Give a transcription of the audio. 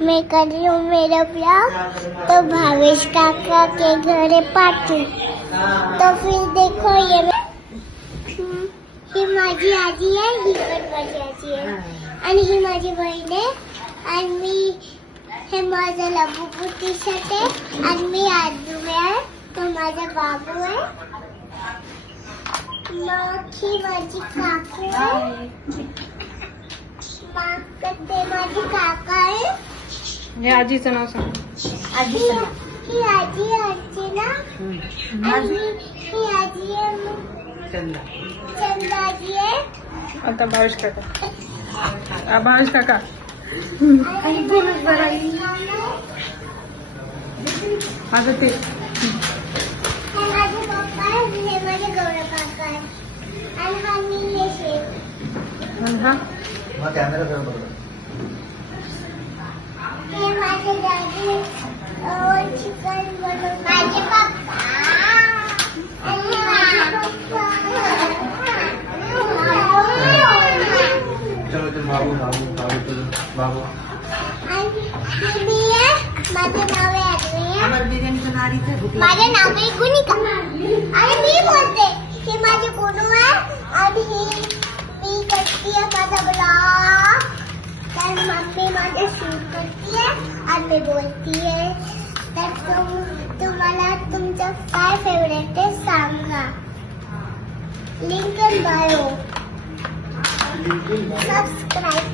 मैं कर रही हूँ मेरा ब्लॉग, तो भावेश काका के घर है पार्टी। तो फिर देखो ये ही माझी आजी आहे, ही पण माझी आजी आहे आणि ही माझी बहीण आहे आणि मी हे माझा लबुबू टी शर्ट आहे आणि मी आजू आहे, तो माझा बाबू आहे, मग ही माझी काकू आहे, मग ते माझी काका आहे. हे आजीचं नाव सांग. ही आजी अर्चना आणि ही आजी आहे चंदा आजी आहे. आता भावेश काका. भावेश काका. आणि आता ते हे माझे पप्पा आहे, हे माझे गौरव काका आहे आणि हा निलेश आहे. हा हे माझे दादी चिकन बनवून माझे पप्पा आणि माझे पप्पा. आणि मी आहे, माझे नाव आहे अद्वैया. माझे नाव आहे गुनिका आणि मी बोलते हे माझे गुरु आहे आणि मी करते माझा ब्लॉग. तर मम्मी माझे शूट करते आणि मी बोलते. तर तुम्हाला तुमचं काय फेवरेट आहे सांगा. Link in bio. सबस्क्राईब.